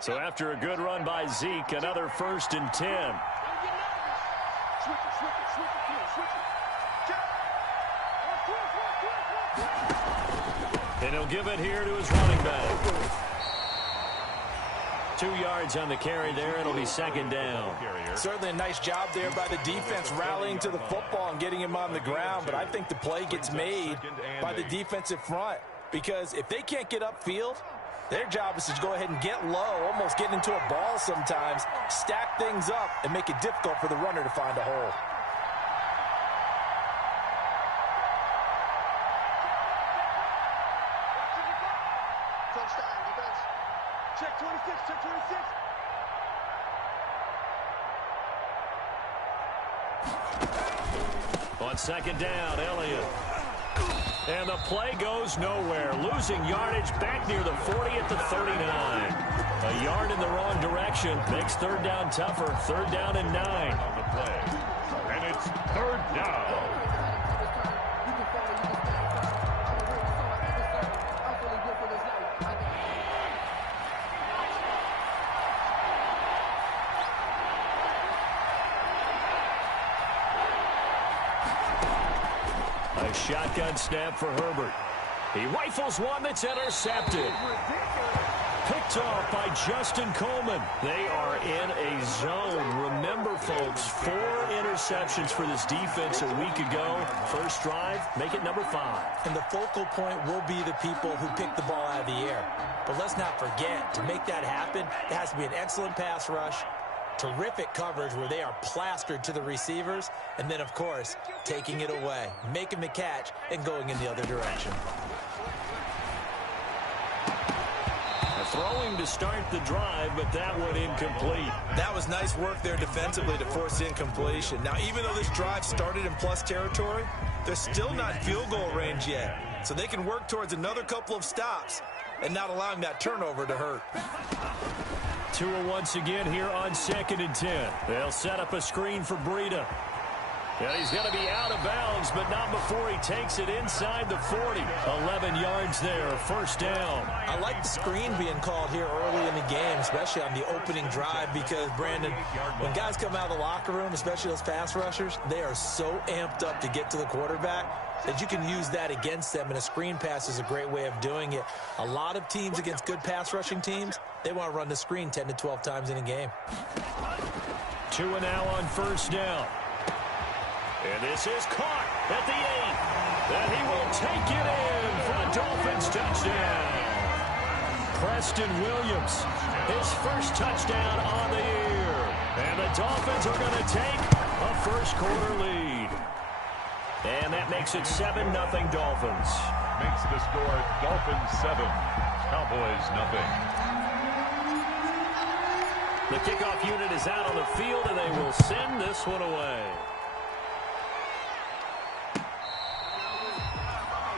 So after a good run by Zeke, another 1st and 10. And he'll give it here to his running back. 2 yards on the carry there. It'll be 2nd down. Certainly a nice job there by the defense rallying to the football and getting him on the ground. But I think the play gets made by the defensive front. Because if they can't get upfield, their job is to go ahead and get low, almost get into a ball sometimes, stack things up, and make it difficult for the runner to find a hole. Check 26, check 26. On 2nd down, Elliott. And the play goes nowhere. Losing yardage back near the 40 at the 39. A yard in the wrong direction. Makes 3rd down tougher. 3rd down and 9. On the play. And it's 3rd down. A shotgun snap for Herbert. He rifles one that's intercepted. Picked off by Justin Coleman. They are in a zone. Remember, folks, 4 interceptions for this defense a week ago. First drive, make it number 5. And the focal point will be the people who pick the ball out of the air. But let's not forget, to make that happen, it has to be an excellent pass rush, terrific coverage where they are plastered to the receivers, and then, of course, taking it away, making the catch, and going in the other direction. Throwing to start the drive, but that one incomplete. That was nice work there defensively to force incompletion. Now, even though this drive started in plus territory, they're still not field goal range yet. So they can work towards another couple of stops and not allowing that turnover to hurt. Tua once again here on 2nd and 10. They'll set up a screen for Breida. And he's going to be out of bounds, but not before he takes it inside the 40. 11 yards there, 1st down. I like the screen being called here early in the game, especially on the opening drive, because, Brandon, when guys come out of the locker room, especially those pass rushers, they are so amped up to get to the quarterback that you can use that against them, and a screen pass is a great way of doing it. A lot of teams against good pass rushing teams, they want to run the screen 10 to 12 times in a game. Tua now on 1st down. And this is caught at the 8. And he will take it in for a Dolphins touchdown. Preston Williams, his first touchdown on the year. And the Dolphins are going to take a 1st quarter lead. And that makes it 7-0 Dolphins. Makes the score Dolphins 7, Cowboys 0. The kickoff unit is out on the field, and they will send this one away.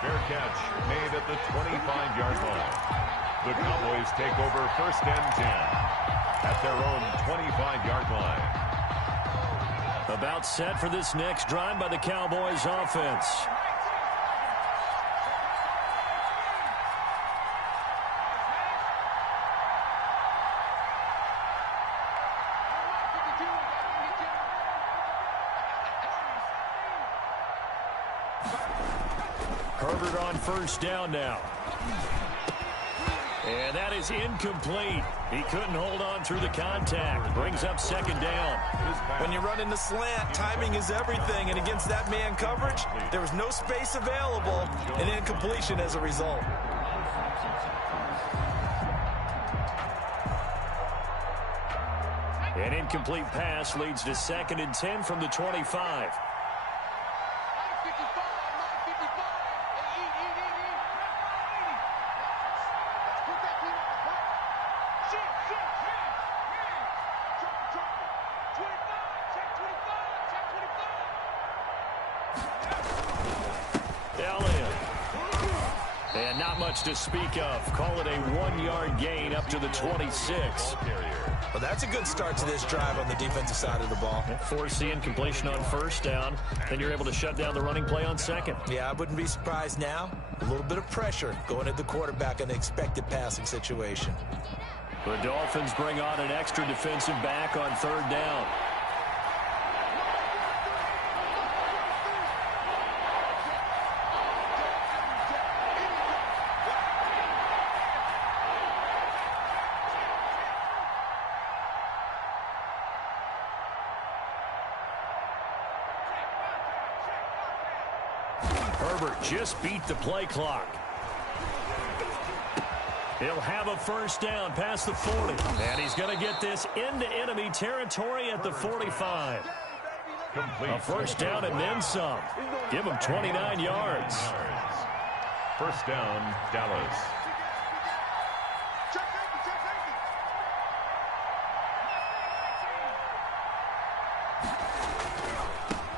Fair catch made at the 25-yard line. The Cowboys take over 1st and 10 at their own 25-yard line. About set for this next drive by the Cowboys offense. Herbert on 1st down now. And that is incomplete. He couldn't hold on through the contact. Brings up 2nd down. When you run in the slant, timing is everything. And against that man coverage, there was no space available, and incompletion as a result. An incomplete pass leads to 2nd and 10 from the 25. And not much to speak of. Call it a 1-yard gain up to the 26. Well, that's a good start to this drive on the defensive side of the ball. Force the incompletion on 1st down. Then you're able to shut down the running play on 2nd. Yeah, I wouldn't be surprised now. A little bit of pressure going at the quarterback in an expected passing situation. The Dolphins bring on an extra defensive back on third down. Herbert just beat the play clock. He'll have a first down past the 40. And he's going to get this into enemy territory at the 45. A first down and then some. Give him 29 yards. First down, Dallas.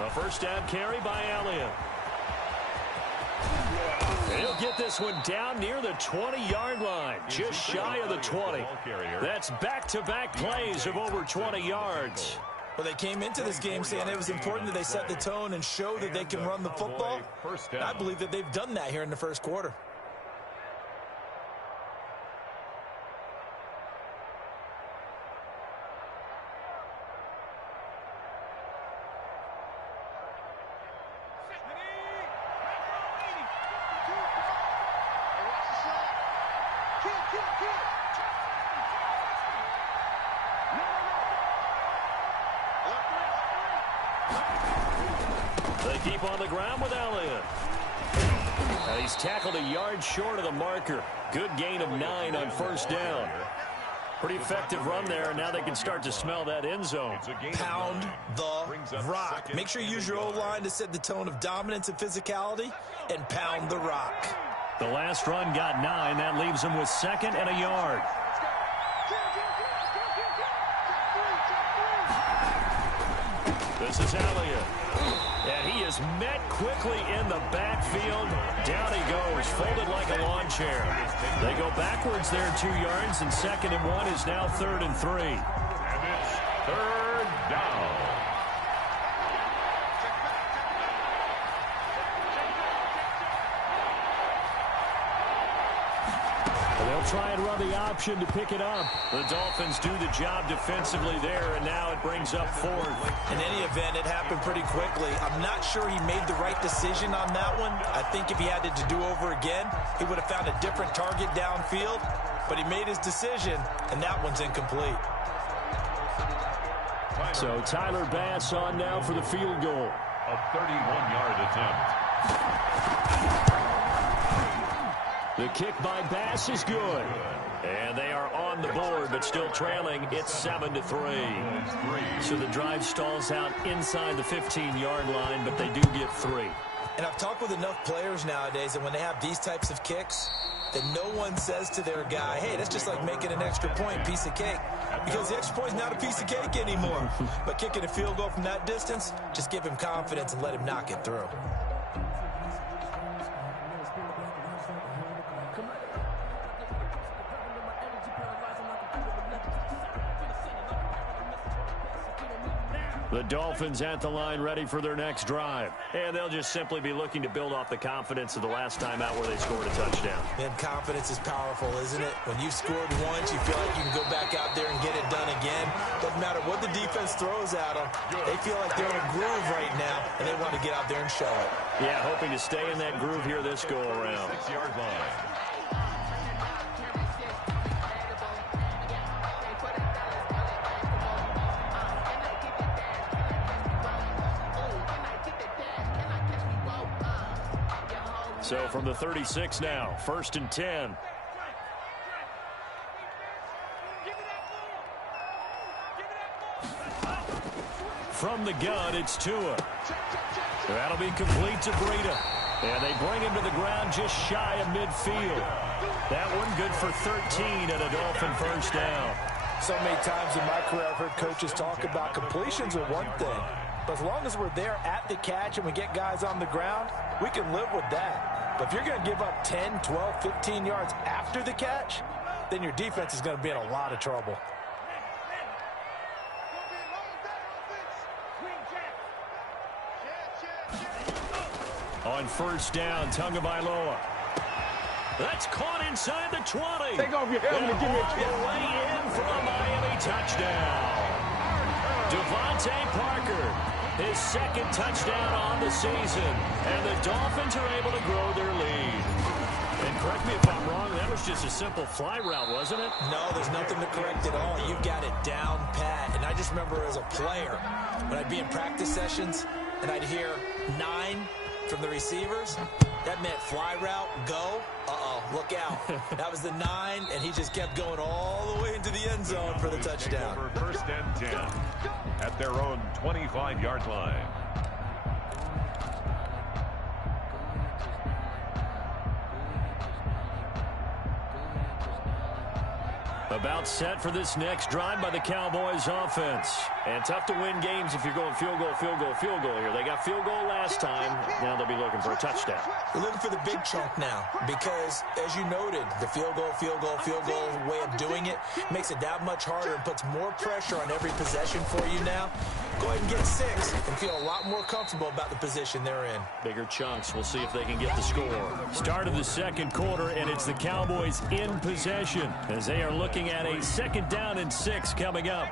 A first down carry by Elliott. He'll get this one down near the 20-yard line, just shy of the 20. That's back-to-back plays of over 20 yards. Well, they came into this game saying it was important that they set the tone and show that they can run the football. I believe that they've done that here in the first quarter. They keep on the ground with Elliott. And he's tackled a yard short of the marker. Good gain of 9 on first down. Pretty effective run there, and now they can start to smell that end zone. Pound the rock. Make sure you use your O-line to set the tone of dominance and physicality, and pound the rock. The last run got 9. That leaves them with 2nd and a yard. This is Elliott. And he is met quickly in the backfield. Down he goes, folded like a lawn chair. They go backwards there 2 yards, and 2nd and 1 is now 3rd and 3. And it's third down. They'll try and run the option to pick it up. The Dolphins do the job defensively there, and now it brings up 4th. In any event, it happened pretty quickly. I'm not sure he made the right decision on that one. I think if he had it to do over again, he would have found a different target downfield. But he made his decision, and that one's incomplete. So Tyler Bass on now for the field goal. A 31-yard attempt. The kick by Bass is good. And they are on the board, but still trailing. It's 7-3. So the drive stalls out inside the 15-yard line, but they do get 3. And I've talked with enough players nowadays that when they have these types of kicks, that no one says to their guy, hey, that's just like making an extra point, piece of cake. Because the extra point is not a piece of cake anymore. But kicking a field goal from that distance, just give him confidence and let him knock it through. The Dolphins at the line ready for their next drive. And they'll just simply be looking to build off the confidence of the last time out where they scored a touchdown. Man, confidence is powerful, isn't it? When you've scored once, you feel like you can go back out there and get it done again. Doesn't matter what the defense throws at them. They feel like they're in a groove right now, and they want to get out there and show it. Yeah, hoping to stay in that groove here this go-around. 6-yard line. So from the 36 now, 1st and 10. From the gun, it's Tua. That'll be complete to Breida. And they bring him to the ground just shy of midfield. That one good for 13 and a Dolphin first down. So many times in my career I've heard coaches talk about completions are one thing. But as long as we're there at the catch and we get guys on the ground, we can live with that. But if you're going to give up 10, 12, 15 yards after the catch, then your defense is going to be in a lot of trouble. On first down, Tagovailoa. That's caught inside the 20. Take off your helmet and give me a all kiss. the way in for a Miami touchdown. Devontae Parker, his second touchdown on the season. And the Dolphins are able to grow their lead. And correct me if I'm wrong, that was just a simple fly route, wasn't it? No, there's nothing to correct at all. You've got it down pat. And I just remember as a player, when I'd be in practice sessions and I'd hear 9 from the receivers, that meant fly route, go. Uh-oh, look out. That was the 9, and he just kept going all the way into the end zone for the touchdown. First and 10 at their own 25-yard line. About set for this next drive by the Cowboys offense. And tough to win games if you're going field goal, field goal, field goal here. They got field goal last time. Now they'll be looking for a touchdown. They're looking for the big chunk now because, as you noted, the field goal way of doing it makes it that much harder and puts more pressure on every possession for you now. Go ahead and get 6 and feel a lot more comfortable about the position they're in. Bigger chunks. We'll see if they can get the score. Start of the second quarter, and it's the Cowboys in possession as they are looking at a 2nd down and 6 coming up.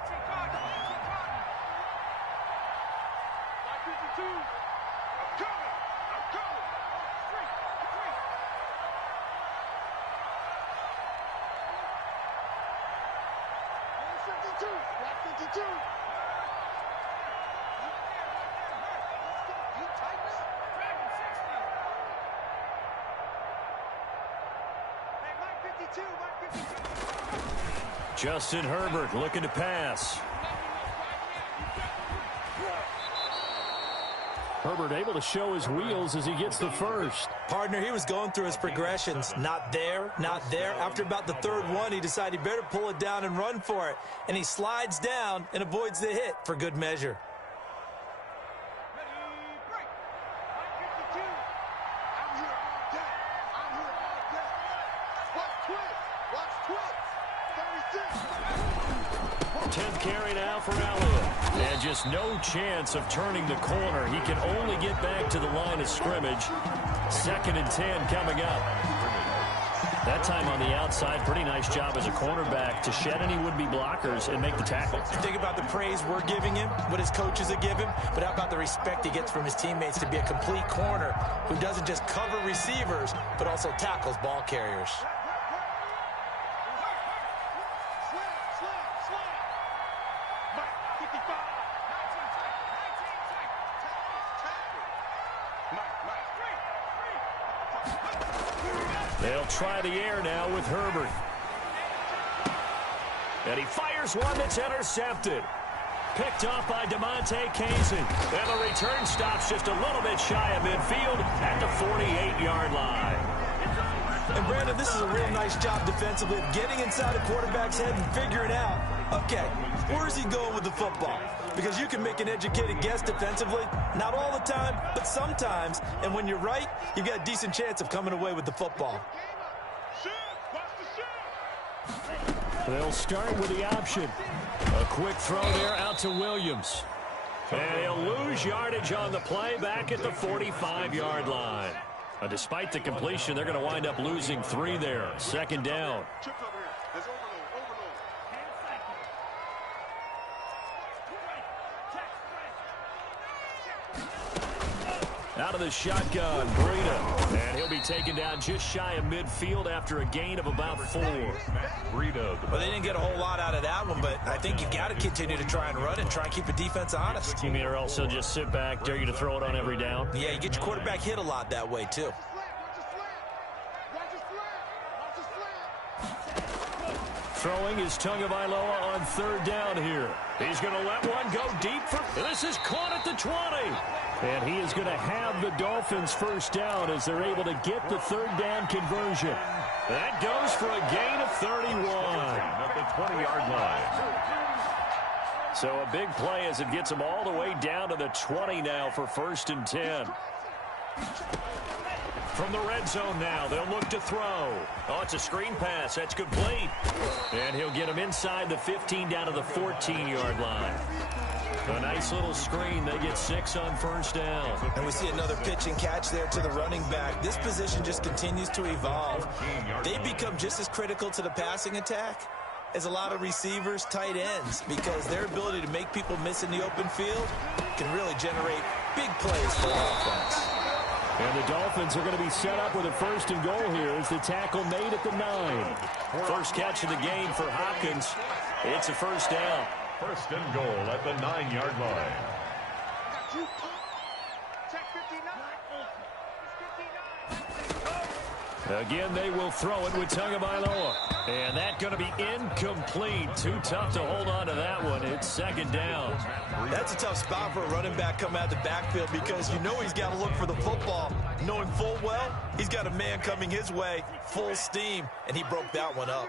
Justin Herbert looking to pass. Herbert able to show his wheels as he gets the first. Partner, he was going through his progressions. Not there, not there. After about the 3rd one, he decided he better pull it down and run for it. And he slides down and avoids the hit for good measure. Just no chance of turning the corner. He can only get back to the line of scrimmage. 2nd and 10 coming up. That time on the outside, pretty nice job as a cornerback to shed any would-be blockers and make the tackle. Think about the praise we're giving him, what his coaches have given him, but how about the respect he gets from his teammates to be a complete corner who doesn't just cover receivers, but also tackles ball carriers. They'll try the air now with Herbert. And he fires one that's intercepted. Picked off by DeMonte Casey. And the return stops just a little bit shy of midfield at the 48-yard line. And, Brandon, this is a real nice job defensively of getting inside a quarterback's head and figuring out, okay, where's he going with the football? Because you can make an educated guess defensively, not all the time, but sometimes. And when you're right, you've got a decent chance of coming away with the football. They'll start with the option. A quick throw there out to Williams. And he'll lose yardage on the play back at the 45-yard line. Despite the completion, they're going to wind up losing 3 there. 2nd down. Out of the shotgun, Breida. And he'll be taken down just shy of midfield after a gain of about 4. Breida. Well, they didn't get a whole lot out of that one, but I think you've got to continue to try and run and try and keep the defense honest. You mean or else they'll just sit back, dare you to throw it on every down? Yeah, you get your quarterback hit a lot that way, too. Throwing is Tagovailoa on 3rd down here. He's going to let one go deep. This is caught at the 20. And he is going to have the Dolphins first down as they're able to get the 3rd down conversion. That goes for a gain of 31. At the 20-yard line. So a big play as it gets them all the way down to the 20 now for 1st and 10. From the red zone now, they'll look to throw. Oh, it's a screen pass. That's complete. And he'll get him inside the 15 down to the 14-yard line. A nice little screen. They get 6 on first down. And we see another pitch and catch there to the running back. This position just continues to evolve. They become just as critical to the passing attack as a lot of receivers, tight ends, because their ability to make people miss in the open field can really generate big plays for offense. And the Dolphins are going to be set up with a 1st and goal here as the tackle made at the 9. First catch of the game for Hopkins. It's a first down. 1st and goal at the 9-yard line. Check 59. Again, they will throw it with Tagovailoa. And that's going to be incomplete. Too tough to hold on to that one. It's 2nd down. That's a tough spot for a running back coming out of the backfield because you know he's got to look for the football, knowing full well he's got a man coming his way, full steam, and he broke that one up.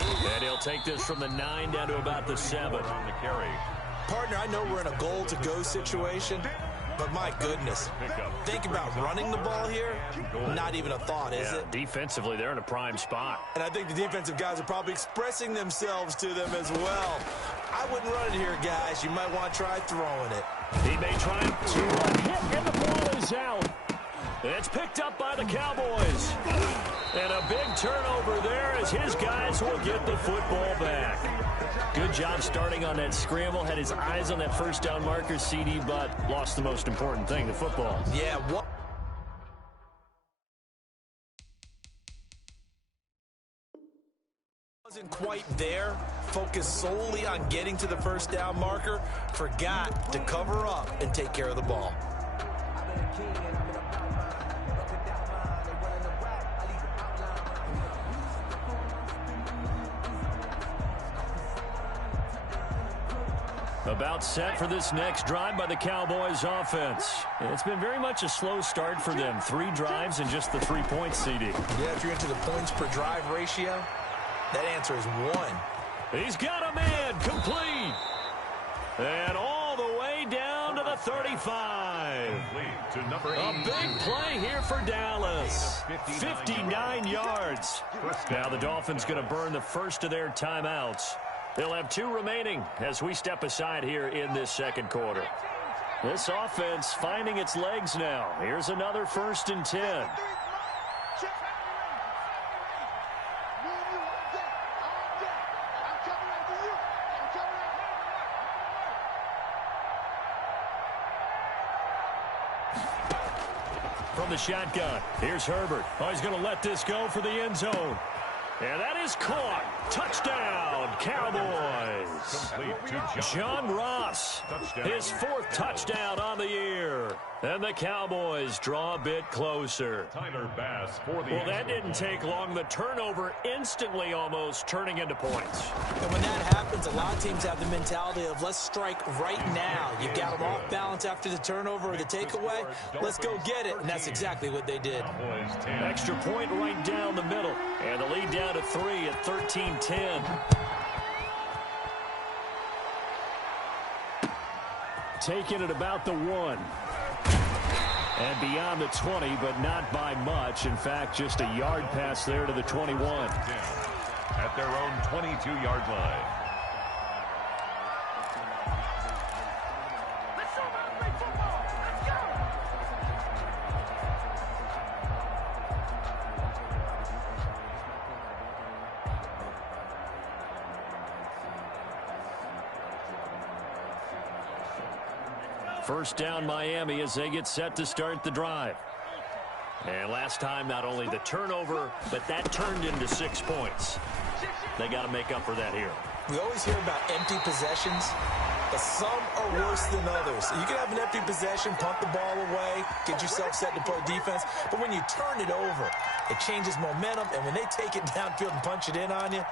And he'll take this from the 9 down to about the 7. On the carry. Partner, I know we're in a goal-to-go situation, but my goodness, think about running the ball here. Not even a thought, is it? Defensively, they're in a prime spot. And I think the defensive guys are probably expressing themselves to them as well. I wouldn't run it here, guys. You might want to try throwing it. He may try to hit, and the ball is out. It's picked up by the Cowboys. And a big turnover there as his guys will get the football back. Good job starting on that scramble. Had his eyes on that first down marker, CD, but lost the most important thing, the football. Yeah, what? Wasn't quite there. Focused solely on getting to the first down marker. Forgot to cover up and take care of the ball. About set for this next drive by the Cowboys offense. It's been very much a slow start for them. 3 drives and just the 3 points, CD. Yeah, if you're into the points per drive ratio, that answer is 1. He's got a man complete. And all the way down to the 35. To number 8. A big play here for Dallas. 59 yards. Now the Dolphins going to burn the first of their timeouts. They'll have 2 remaining as we step aside here in this 2nd quarter. This offense finding its legs now. Here's another 1st and 10. From the shotgun, here's Herbert. Oh, he's going to let this go for the end zone. And that is caught. Touchdown, Cowboys. Complete to John Ross, his 4th touchdown on the year. And the Cowboys draw a bit closer. Tyler Bass for the Well, that didn't take long. The turnover instantly almost turning into points. And when that happens, a lot of teams have the mentality of let's strike right now. You got them off balance after the turnover or the takeaway. Let's go get it. And that's exactly what they did. Extra point right down the middle. And the lead down to 3 at 13-10. Taking it about the 1. And beyond the 20, but not by much. In fact, just a yard pass there to the 21. At their own 22-yard line. First down Miami as they get set to start the drive. And last time, not only the turnover, but that turned into 6 points. They got to make up for that here. We always hear about empty possessions, but some are worse than others. You can have an empty possession, punt the ball away, get yourself set to play defense, but when you turn it over, it changes momentum, and when they take it downfield and punch it in on you,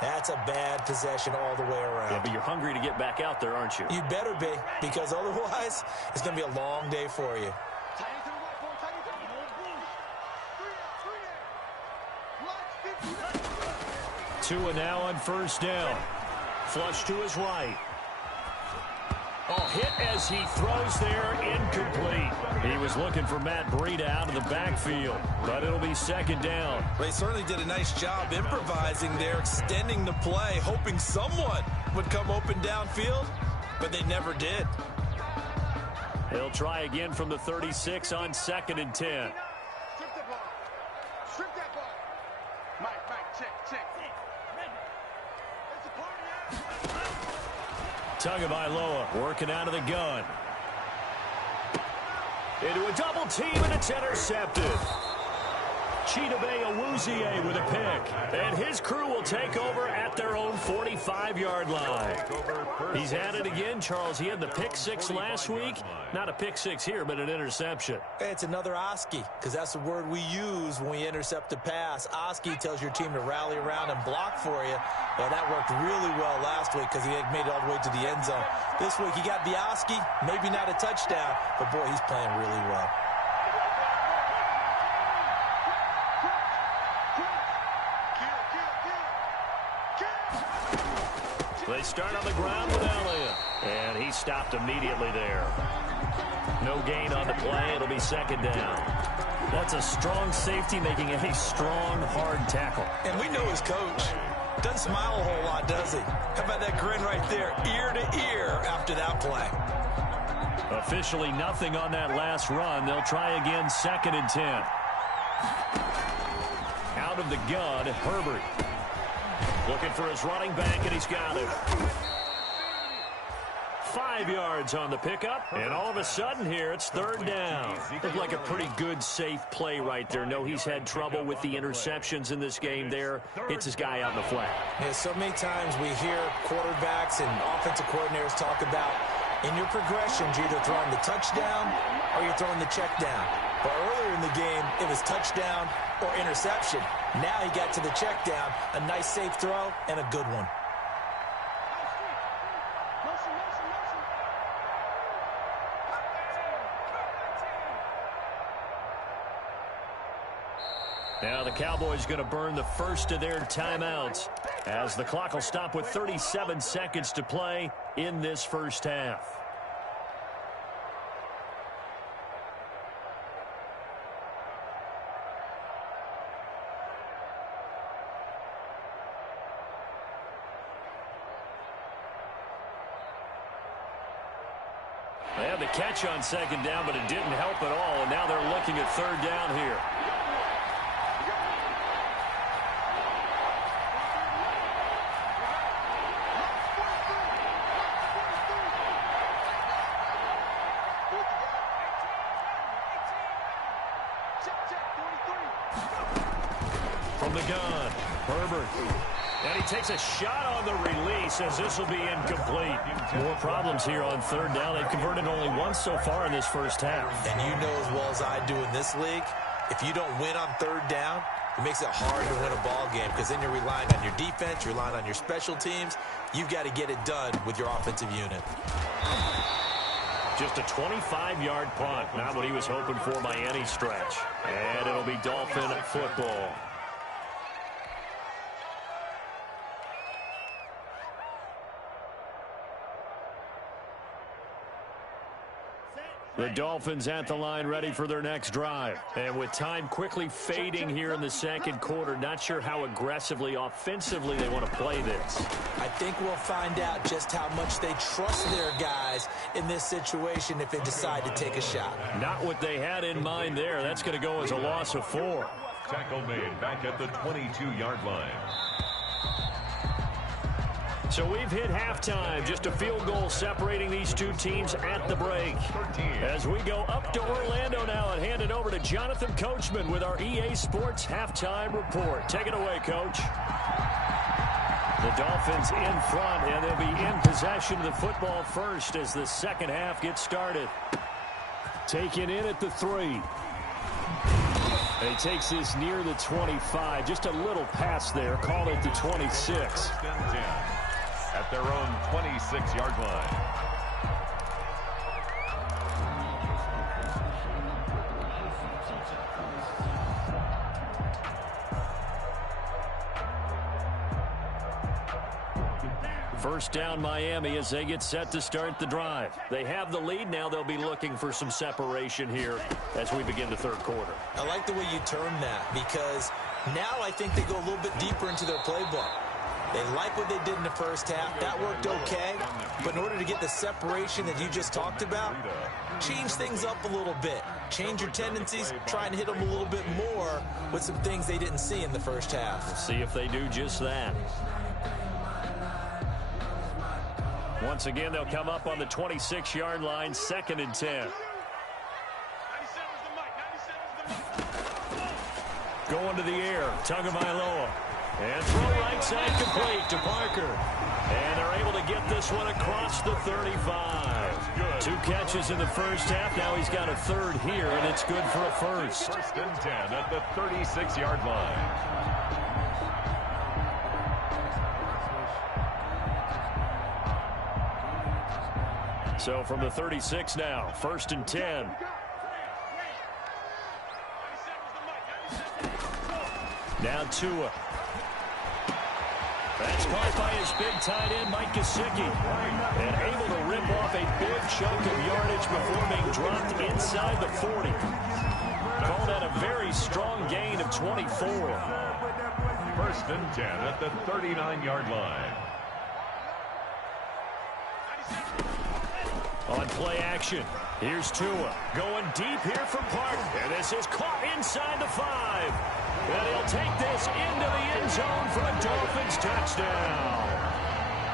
that's a bad possession all the way around. Yeah, but you're hungry to get back out there, aren't you? You better be, because otherwise, it's going to be a long day for you. 2 and now on first down. Flush to his right. Oh, hit as he throws there, incomplete. He was looking for Matt Breida out of the backfield, but it'll be second down. They certainly did a nice job improvising there, extending the play, hoping someone would come open downfield, but they never did. He'll try again from the 36 on 2nd and 10. Strip the ball. Strip that ball. Mike, check. It's a party, Tagovailoa working out of the gun. Into a double team, and it's intercepted. Chidobe Awuzie with a pick. And his crew will take over at their own 45-yard line. He's at it again, Charles. He had the pick six last week. Not a pick six here, but an interception. It's another Oski, because that's the word we use when we intercept a pass. Oski tells your team to rally around and block for you. Well, that worked really well last week because he had made it all the way to the end zone. This week he got the Oski, maybe not a touchdown, but boy, he's playing really well. They start on the ground with Elliott, and he stopped immediately there. No gain on the play. It'll be second down. That's a strong safety making a strong, hard tackle. And we know his coach doesn't smile a whole lot, does he? How about that grin right there, ear to ear after that play? Officially nothing on that last run. They'll try again, 2nd and 10. Out of the gun, Herbert. Looking for his running back, and he's got it. 5 yards on the pickup, and all of a sudden here, it's 3rd down. Looked like a pretty good, safe play right there. No, he's had trouble with the interceptions in this game there. Hits his guy out in the flat. Yeah, so many times we hear quarterbacks and offensive coordinators talk about in your progressions, you're either throwing the touchdown or you're throwing the check down. But earlier in the game, it was touchdown or interception. Now he got to the check down, a nice safe throw, and a good one. Now the Cowboys going to burn the first of their timeouts as the clock will stop with 37 seconds to play in this first half. They had the catch on 2nd down, but it didn't help at all, and now they're looking at 3rd down here. From the gun, Herbert. And he takes a shot on the release as this will be incomplete. More problems here on 3rd down. They've converted only once so far in this first half. And you know as well as I do in this league, if you don't win on 3rd down, it makes it hard to win a ball game because then you're relying on your defense, you're relying on your special teams. You've got to get it done with your offensive unit. Just a 25-yard punt. Not what he was hoping for by any stretch. And it'll be Dolphin football. The Dolphins at the line ready for their next drive. And with time quickly fading here in the second quarter, not sure how aggressively, offensively they want to play this. I think we'll find out just how much they trust their guys in this situation if they decide to take a shot. Not what they had in mind there. That's going to go as a loss of 4. Tackle made back at the 22-yard line. So we've hit halftime. Just a field goal separating these two teams at the break. As we go up to Orlando now and hand it over to Jonathan Coachman with our EA Sports Halftime Report. Take it away, Coach. The Dolphins in front, and they'll be in possession of the football first as the second half gets started. Taken in at the 3. He takes this near the 25. Just a little pass there. Call it the 26. At their own 26-yard line. First down Miami as they get set to start the drive. They have the lead. Now they'll be looking for some separation here as we begin the third quarter. I like the way you term that because now I think they go a little bit deeper into their playbook. They like what they did in the first half. That worked okay. But in order to get the separation that you just talked about, change things up a little bit. Change your tendencies, try and hit them a little bit more with some things they didn't see in the first half. We'll see if they do just that. Once again, they'll come up on the 26-yard line, 2nd and 10. Going to the air, Tagovailoa. And throw right side complete to Parker. And they're able to get this one across the 35. 2 catches in the first half. Now he's got a third here, and it's good for a first. 1st and 10 at the 36-yard line. So from the 36 now, 1st and 10. Now Tua. That's caught by his big tight end, Picc. And able to rip off a big chunk of yardage before being dropped inside the 40. Call that a very strong gain of 24. 1st and 10 at the 39-yard line. On play action, here's Tua. Going deep here for Park. And this is caught inside the 5. And he'll take this into the end zone for a Dolphins touchdown.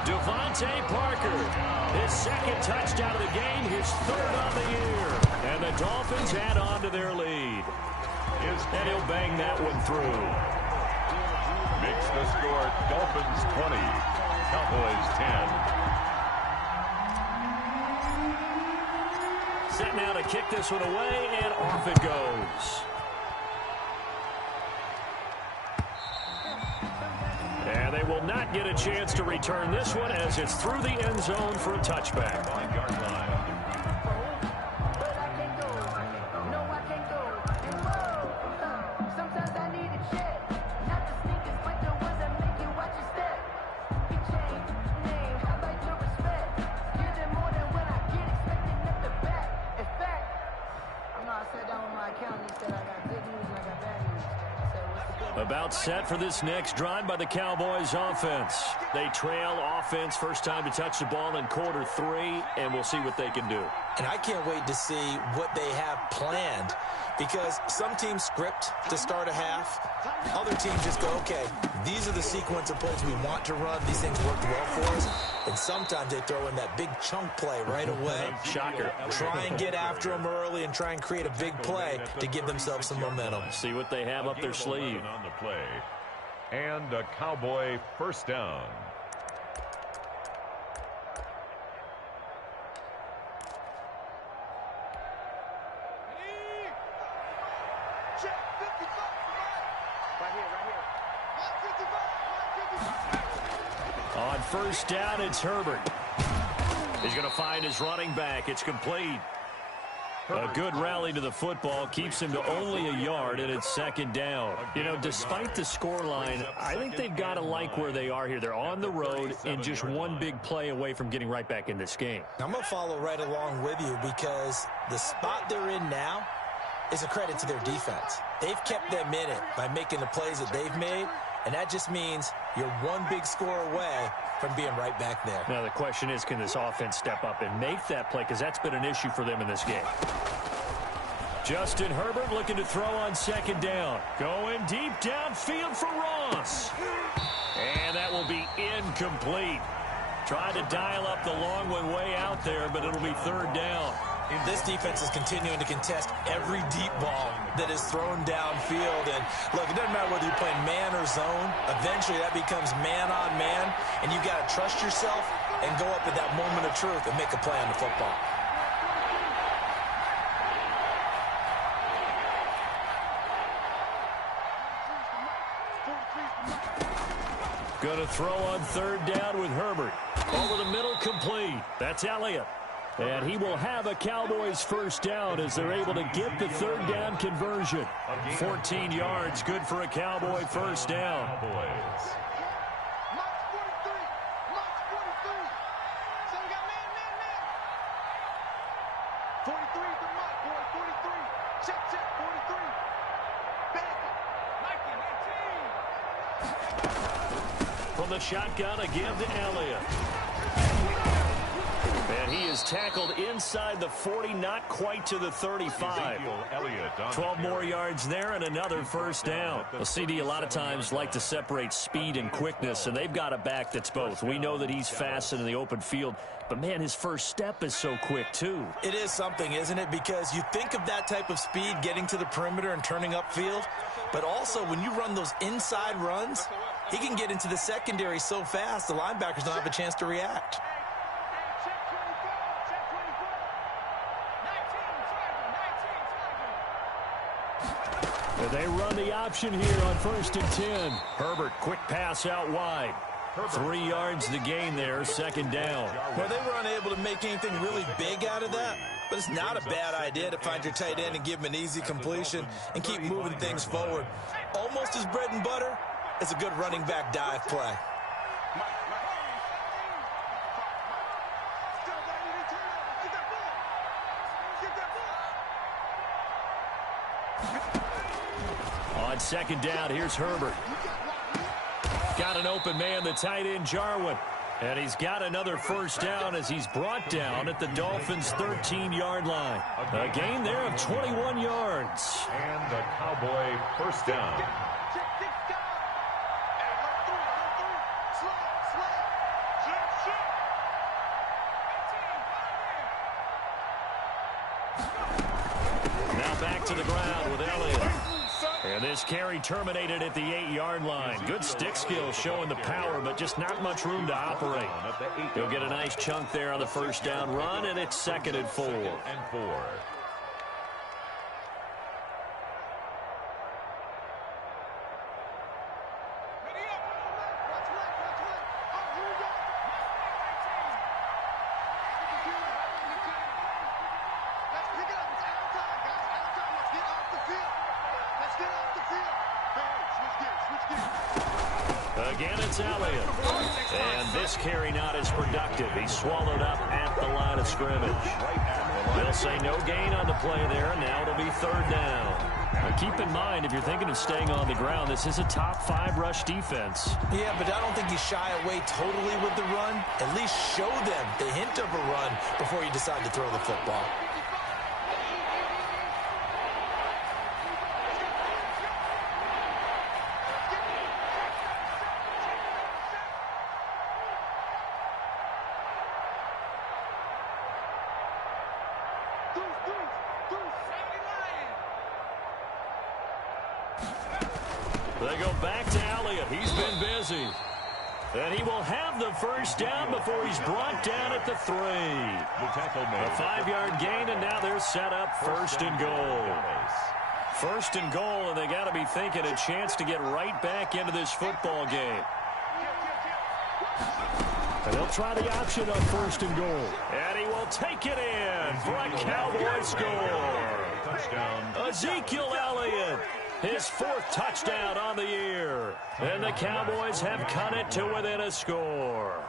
Devontae Parker, his 2nd touchdown of the game, his 3rd on the year. And the Dolphins add on to their lead. And he'll bang that one through. Makes the score Dolphins 20, Cowboys 10. Set now to kick this one away, and off it goes. And they will not get a chance to return this one as it's through the end zone for a touchback. 5-yard line. About set for this next drive by the Cowboys offense. They trail offense, first time to touch the ball in quarter 3, and we'll see what they can do. And I can't wait to see what they have planned because some teams script to start a half. Other teams just go, okay, these are the sequence of plays we want to run. These things worked well for us. And sometimes they throw in that big chunk play right away. Shocker. Try and get after them early and try and create a big play to give themselves some momentum. See what they have up their sleeve. On the play. And a Cowboy first down. On first down, it's Herbert. He's going to find his running back. It's complete. A good rally to the football keeps him to only a yard, and it's 2nd down. You know, despite the scoreline, I think they've got to like where they are here. They're on the road and just one big play away from getting right back in this game. I'm going to follow right along with you because the spot they're in now is a credit to their defense. They've kept them in it by making the plays that they've made, and that just means you're one big score away from being right back there. Now the question is, can this offense step up and make that play? Because that's been an issue for them in this game. Justin Herbert looking to throw on 2nd down. Going deep downfield for Ross. And that will be incomplete. Tried to dial up the long one way out there, but it'll be 3rd down. This defense is continuing to contest every deep ball that is thrown downfield. And, look, it doesn't matter whether you're playing man or zone. Eventually, that becomes man on man. And you've got to trust yourself and go up at that moment of truth and make a play on the football. Going to throw on 3rd down with Herbert. Over the middle, complete. That's Elliott. And he will have a Cowboys first down as they're able to get the 3rd down conversion. 14 yards, good for a Cowboy first down. From the shotgun, a give to Elliott. And he is tackled inside the 40, not quite to the 35. 12 more yards there and another first down. Well, CD a lot of times like to separate speed and quickness, and they've got a back that's both. We know that he's fast in the open field, but, man, his first step is so quick, too. It is something, isn't it? Because you think of that type of speed getting to the perimeter and turning upfield, but also when you run those inside runs, he can get into the secondary so fast the linebackers don't have a chance to react. And they run the option here on 1st and 10. Herbert, quick pass out wide. 3 yards to gain there, second down. Well, they were unable to make anything really big out of that, but it's not a bad idea to find your tight end and give him an easy completion and keep moving things forward. Almost as bread and butter as a good running back dive play. On second down, here's Herbert. Got an open man, the tight end, Jarwin. And he's got another first down as he's brought down at the Dolphins' 13-yard line. A gain there of 21 yards. And the Cowboy first down. Now back to the ground with Elliott. And this carry terminated at the 8-yard line. Good stick skill showing the power, but just not much room to operate. He'll get a nice chunk there on the first down run, and it's 2nd and 4. Again, it's Elliott. And this carry not as productive. He's swallowed up at the line of scrimmage. They'll say no gain on the play there, and now it'll be 3rd down. Now keep in mind, if you're thinking of staying on the ground, this is a top 5 rush defense. Yeah, but I don't think you shy away totally with the run. At least show them the hint of a run before you decide to throw the football. They go back to Elliott. He's been busy. And he will have the first down before he's brought down at the 3. A 5-yard gain, and now they're set up 1st and goal. 1st and goal, and they got to be thinking a chance to get right back into this football game. And they'll try the option on 1st and goal. And he will take it in for a Cowboy score. Touchdown. Ezekiel Elliott. His 4th touchdown on the year. And the Cowboys have cut it to within a score.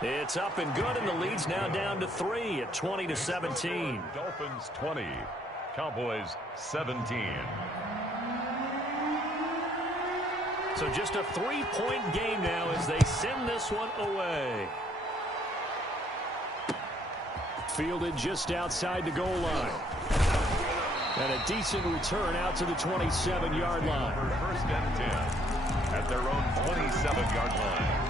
It's up and good, and the lead's now down to 3 at 20-17. Dolphins 20, Cowboys 17. So just a 3-point game now as they send this one away. Fielded just outside the goal line. And a decent return out to the 27-yard line. 1st and 10 at their own 27-yard line.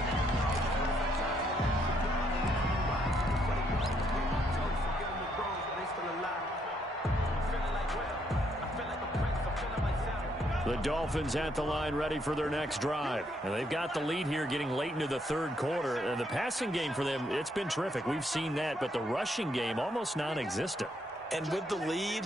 The Dolphins at the line ready for their next drive. And they've got the lead here getting late into the 3rd quarter. And the passing game for them, it's been terrific. We've seen that. But the rushing game, almost non-existent. And with the lead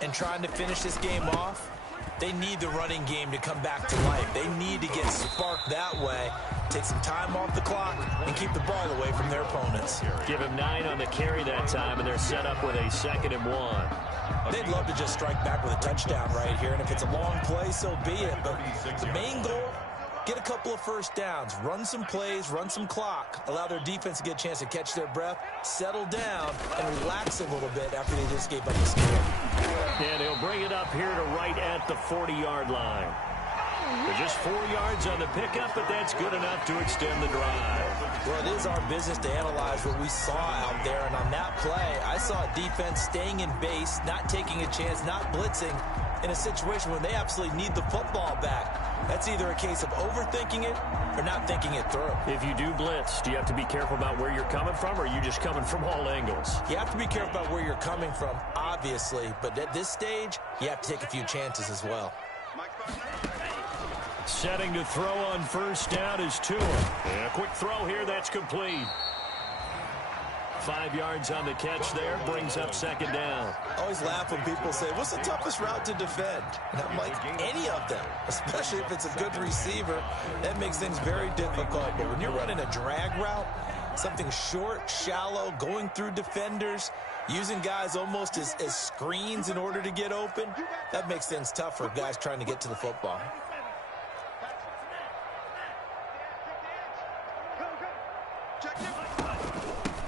and trying to finish this game off, they need the running game to come back to life. They need to get sparked that way, take some time off the clock, and keep the ball away from their opponents. Give him 9 on the carry that time, and they're set up with a 2nd and 1. They'd love to just strike back with a touchdown right here, and if it's a long play, so be it. But the main goal get a couple of first downs, run some plays, run some clock, allow their defense to get a chance to catch their breath, settle down, and relax a little bit after they just gave up the score. And he'll bring it up here to right at the 40-yard line. They're just 4 yards on the pickup, but that's good enough to extend the drive. Well, it is our business to analyze what we saw out there, and on that play, I saw a defense staying in base, not taking a chance, not blitzing, in a situation where they absolutely need the football back. That's either a case of overthinking it or not thinking it through. If you do blitz, do you have to be careful about where you're coming from, or are you just coming from all angles? You have to be careful about where you're coming from, obviously, but at this stage, you have to take a few chances as well. Setting to throw on first down is Tua. And a quick throw here, that's complete. 5 yards on the catch there, brings up second down. I always laugh when people say, what's the toughest route to defend? And I'm like, any of them, especially if it's a good receiver. That makes things very difficult. But when you're running a drag route, something short, shallow, going through defenders, using guys almost as screens in order to get open, that makes things tough for guys trying to get to the football.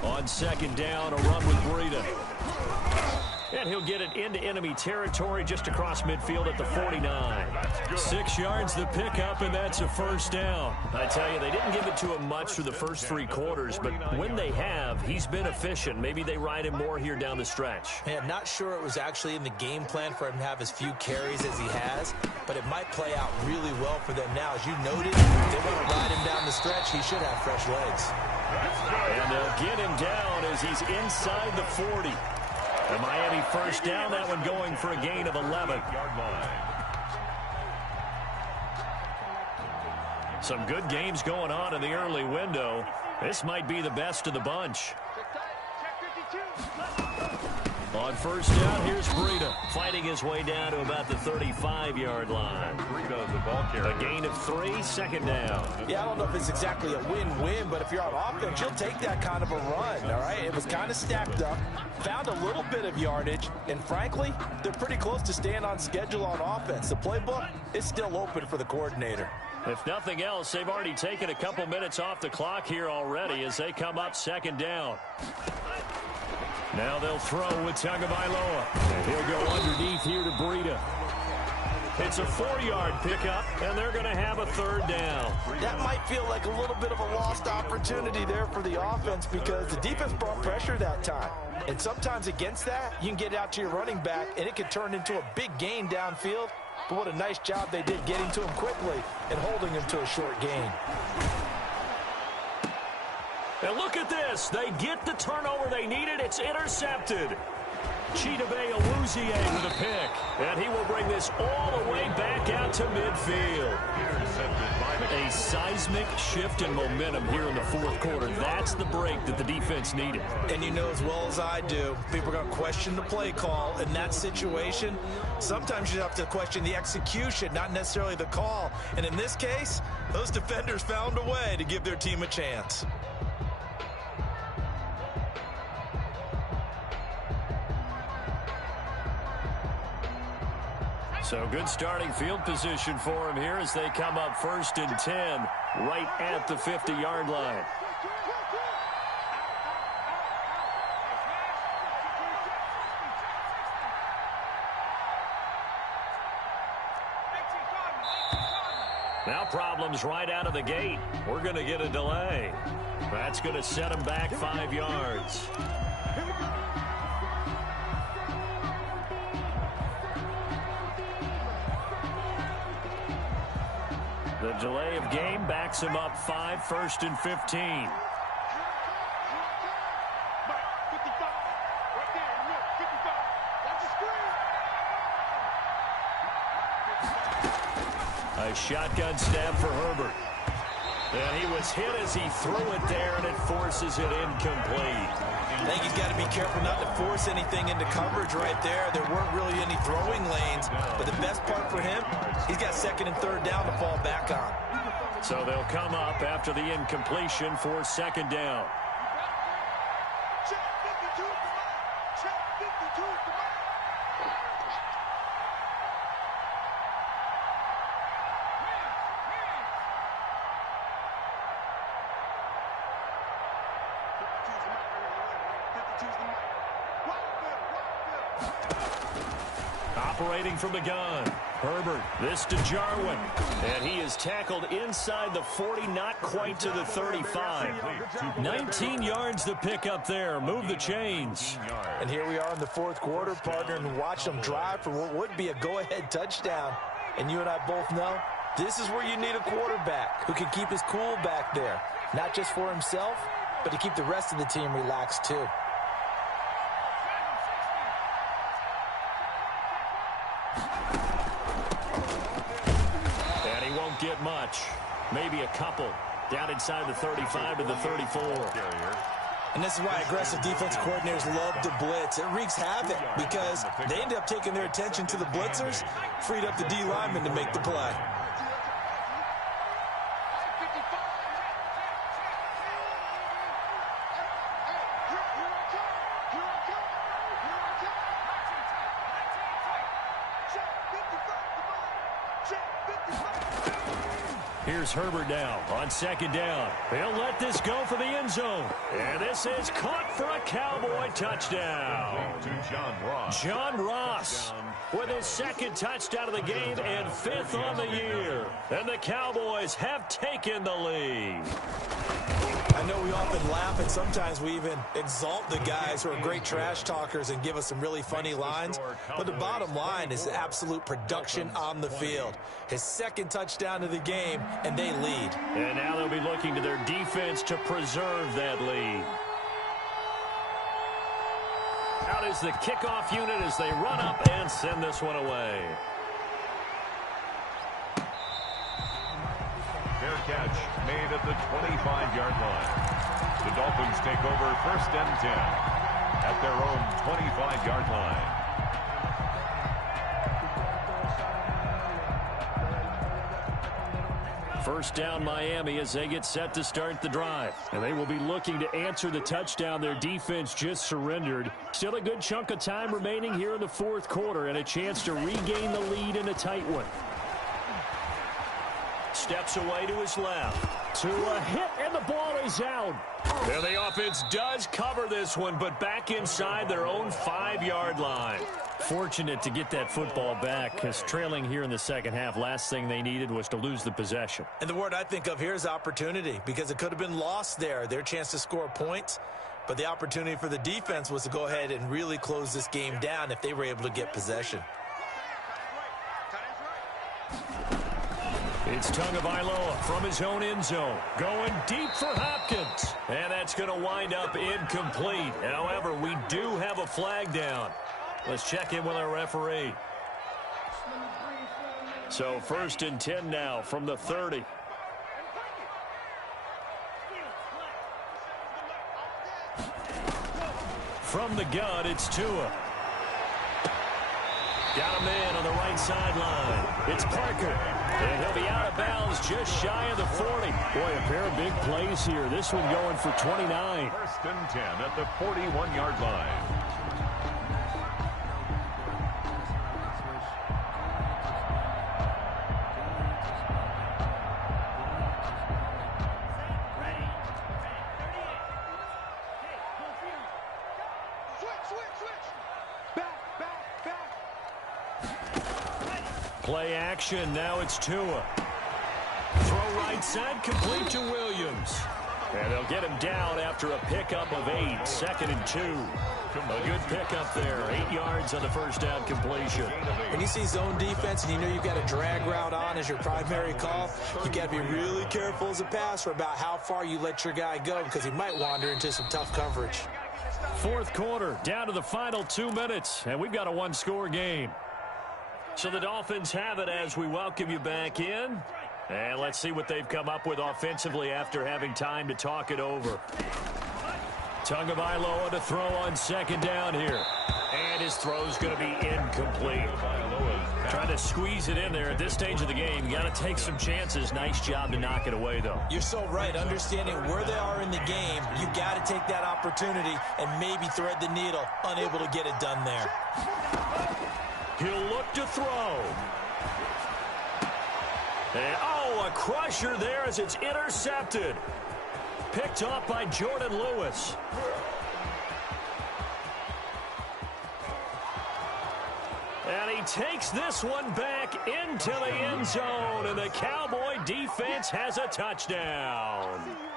On second down, a run with Breida. And he'll get it into enemy territory just across midfield at the 49. 6 yards the pickup, and that's a first down. I tell you, they didn't give it to him much through the first 3 quarters, but when they have, he's been efficient. Maybe they ride him more here down the stretch. Yeah, I'm not sure it was actually in the game plan for him to have as few carries as he has, but it might play out really well for them now. As you noted, if they want to ride him down the stretch, he should have fresh legs. And they'll get him down as he's inside the 40. The Miami first down, that one going for a gain of 11. Some good games going on in the early window. This might be the best of the bunch. On first down, here's Breida, fighting his way down to about the 35-yard line. A gain of 3, second down. Yeah, I don't know if it's exactly a win-win, but if you're on offense, you'll take that kind of a run, all right? It was kind of stacked up, found a little bit of yardage, and frankly, they're pretty close to staying on schedule on offense. The playbook is still open for the coordinator. If nothing else, they've already taken a couple minutes off the clock here already as they come up second down. Now they'll throw with Tagovailoa. And he'll go underneath here to Breida. It's a 4-yard pickup, and they're going to have a third down. That might feel like a little bit of a lost opportunity there for the offense because the defense brought pressure that time. And sometimes against that, you can get out to your running back, and it can turn into a big gain downfield. But what a nice job they did getting to him quickly and holding him to a short gain. And look at this. They get the turnover they needed. It's intercepted. Chidobe Awuzie with a pick. And he will bring this all the way back out to midfield. A seismic shift in momentum here in the fourth quarter. That's the break that the defense needed. And you know as well as I do, people are going to question the play call. In that situation, sometimes you have to question the execution, not necessarily the call. And in this case, those defenders found a way to give their team a chance. So good starting field position for him here as they come up 1st and 10 right at the 50-yard line. Now problems right out of the gate. We're going to get a delay. That's going to set them back 5 yards. The delay of game backs him up 5, 1st and 15. A shotgun stab for Herbert. And he was hit as he threw it there, and it forces it incomplete. I think he's got to be careful not to force anything into coverage right there. There weren't really any throwing lanes, but the best part for him, he's got 2nd and 3rd down to fall back on. So they'll come up after the incompletion for 2nd down. operating from the gun. Herbert, this to Jarwin. And he is tackled inside the 40, not quite to the 35. 19 yards to pick up there. Move the chains. And here we are in the fourth quarter, partner, and watch them drive for what would be a go-ahead touchdown. And you and I both know this is where you need a quarterback who can keep his cool back there. Not just for himself, but to keep the rest of the team relaxed too. And he won't get much. Maybe a couple. Down inside the 35 to the 34. And this is why aggressive defensive coordinators love to blitz. It wreaks havoc because they end up taking their attention to the blitzers, freed up the D lineman to make the play. Here's Herbert now on second down. He'll let this go for the end zone. And this is caught for a Cowboy touchdown. John Ross with his second touchdown of the game and fifth on the year. And the Cowboys have taken the lead. I know we often laugh and sometimes we even exalt the guys who are great trash talkers and give us some really funny lines. But the bottom line is absolute production on the field. His second touchdown of the game, and they lead. And now they'll be looking to their defense to preserve that lead. Out is the kickoff unit as they run up and send this one away. Fair catch made at the 25-yard line. The Dolphins take over first and 10 at their own 25-yard line. First down Miami as they get set to start the drive. And they will be looking to answer the touchdown their defense just surrendered. Still a good chunk of time remaining here in the fourth quarter and a chance to regain the lead in a tight one. Steps away to his left. To a hit, and the ball is out. And the offense does cover this one, but back inside their own 5-yard line. Fortunate to get that football back, because trailing here in the second half, last thing they needed was to lose the possession. And the word I think of here is opportunity, because it could have been lost there, their chance to score points. But the opportunity for the defense was to go ahead and really close this game down if they were able to get possession. It's Tagovailoa from his own end zone, going deep for Hopkins. And that's going to wind up incomplete. However, we do have a flag down. Let's check in with our referee. So first and 10 now from the 30. From the gun, it's Tua. Got him in on the right sideline. It's Parker. And he'll be out of bounds just shy of the 40. Boy, a pair of big plays here. This one going for 29. First and 10 at the 41-yard line. Play action. Now it's Tua. Throw right side, complete to Williams. And they'll get him down after a pickup of 8. Second and 2. A good pickup there. 8 yards on the first down completion. When you see zone defense and you know you've got a drag route on as your primary call, you got to be really careful as a passer about how far you let your guy go because he might wander into some tough coverage. Fourth quarter, down to the final 2 minutes, and we've got a one-score game. So the Dolphins have it as we welcome you back in. And let's see what they've come up with offensively after having time to talk it over. Tagovailoa to throw on second down here. And his throw's going to be incomplete. Trying to squeeze it in there at this stage of the game. You got to take some chances. Nice job to knock it away, though. You're so right. Understanding where they are in the game, you got to take that opportunity and maybe thread the needle. Unable to get it done there. He'll look to throw. And, oh, a crusher there as it's intercepted. Picked off by Jordan Lewis. And he takes this one back into the end zone, and the Cowboy defense has a touchdown.